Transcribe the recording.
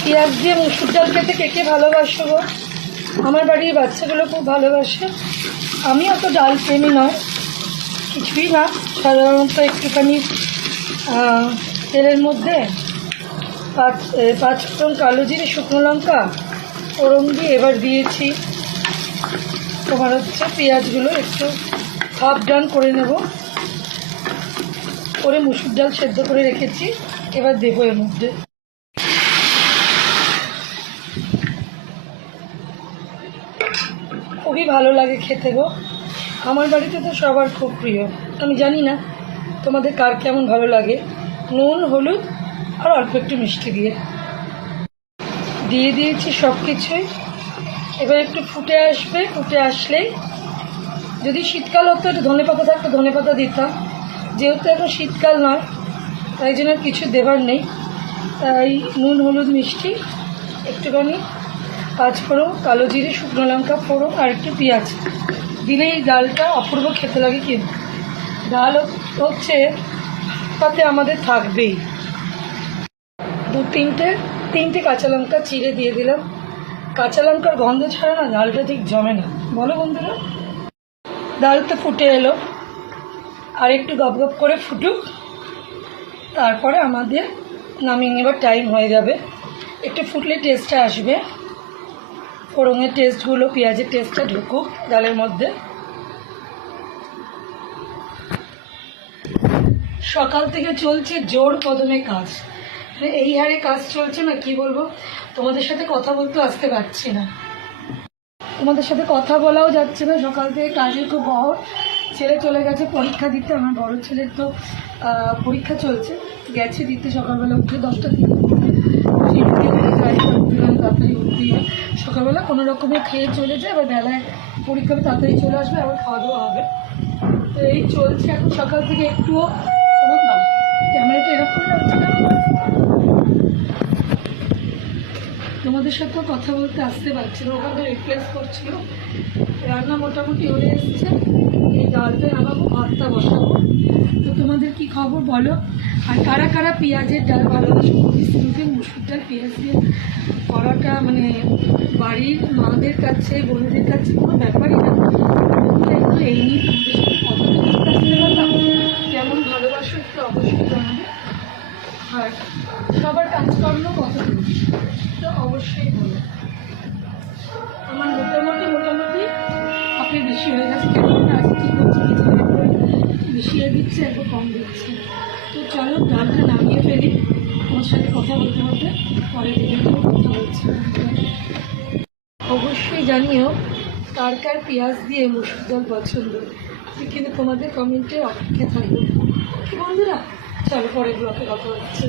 পেঁয়াজ দিয়ে মুসুর ডাল খেতে কে কে ভালোবাসো গো? আমার বাড়ির বাচ্চাগুলো খুব ভালোবাসে। আমি অত ডাল প্রেমী নয়, কিছুই না, সাধারণত একটুখানি তেলের মধ্যে পাঁচ ফোড়ন, কালো জিরে, শুকনো লঙ্কা ফোড়ন দিয়ে এবার দিয়েছি তোমার হচ্ছে পেঁয়াজগুলো একটু হাফ ডান করে নেব, করে মুসুর ডাল সেদ্ধ করে রেখেছি এবার দেবো এর মধ্যে। খুবই ভালো লাগে খেতে গো, আমার বাড়িতে তো সবার খুব প্রিয়। আমি জানি না তোমাদের কার কেমন ভালো লাগে। নুন, হলুদ আর অল্প একটু মিষ্টি দিয়ে দিয়েছি সব কিছুই। এবার একটু ফুটে আসবে, ফুটে আসলেই যদি শীতকাল হতো একটু ধনেপাতা থাকতো ধনেপাতা দিতাম, যেহেতু এখন শীতকাল নয় তাই জন্য কিছু দেবার নেই। তাই নুন, হলুদ, মিষ্টি, একটুখানি পাঁচফোড়ন, কালো জিরে, শুকনো লঙ্কা ফোড়ন আর একটু পেঁয়াজ দিলেই ডালটা অপূর্ব খেতে লাগে। কিন্তু ডাল হচ্ছে তাতে আমাদের থাকবেই। তিনটে কাঁচা লঙ্কা চিড়ে দিয়ে দিলাম। কাঁচা লঙ্কার গন্ধ ছাড়া না ডালটা ঠিক জমে না, বলো বন্ধুরা। ডাল তো ফুটে এলো, আর একটু গপ গপ করে ফুটুক, তারপরে আমাদের নামিয়ে নেবার টাইম হয়ে যাবে। একটু ফুটলে টেস্টটা আসবে, ফোড়নের টেস্টগুলো, পেঁয়াজের টেস্টটা ঢুকুক ডালের মধ্যে। সকাল থেকে চলছে জোর কদমে কাজ, এই হারে কাজ চলছে না, কি বলবো। তোমাদের সাথে কথা বলতে আসতে পারছি না, তোমাদের সাথে কথা বলাও যাচ্ছে না, সকাল থেকে কাজের খুব বহর। ছেলে চলে গেছে পরীক্ষা দিতে, আমার বড় ছেলের তো পরীক্ষা চলছে, গেছে দিতে সকালবেলা উঠে 10টার দিকে। তাড়াতাড়ি উঠতেই হয়, সকালবেলা কোনো রকমে খেয়ে চলে যায়, আবার বেলায় পরীক্ষা তাড়াতাড়ি চলে আসবে, আবার খাওয়া দাওয়া হবে। তো এই চলছে এখন সকাল থেকে। একটুও ক্যামেরাটা এরকম লাগছে না, তোমাদের সাথেও কথা বলতে আসতে পারছি না, ওখানে রিপ্লেস করছিল। রান্না মোটামুটি হয়ে এসছে, এই ডালটা নামাবো, ভাতটা বসাবো। তো তোমাদের কি খবর বলো, আর কারা কারা পেঁয়াজের ডাল ভালোবাসো? সিম্পল মুসুর ডাল পেঁয়াজ দিয়ে করাটা মানে বাড়ির মাদের কাছে, বোনদের কাছে কোনো ব্যাপারই না। একটু এই নিয়ে তোমাদের সাথে কথা বলতে আসতে পারলাম, কেমন ভালোবাসো একটু অবশ্যই জানাবে। আর সবার কাজকর্ম কত তো অবশ্যই বলো। আমার মোটামুটি আপনি বেশি হয়ে গেছে, কেমন আজকে কী করছে বেশি হয়ে দিচ্ছে, একবার কম দিচ্ছে। তো চলো ডালটা নামিয়ে ফেলি, তোমার সাথে কথা বলতে বলতে পরে ভিডিওতে কথা বলছি। অবশ্যই জানিও কার কার পেঁয়াজ দিয়ে মুসুর ডাল পছন্দ, কিন্তু তোমাদের কমেন্টে অপেক্ষা থাকবে কি বন্ধুরা। চলো পরে ব্লকে কথা হচ্ছে।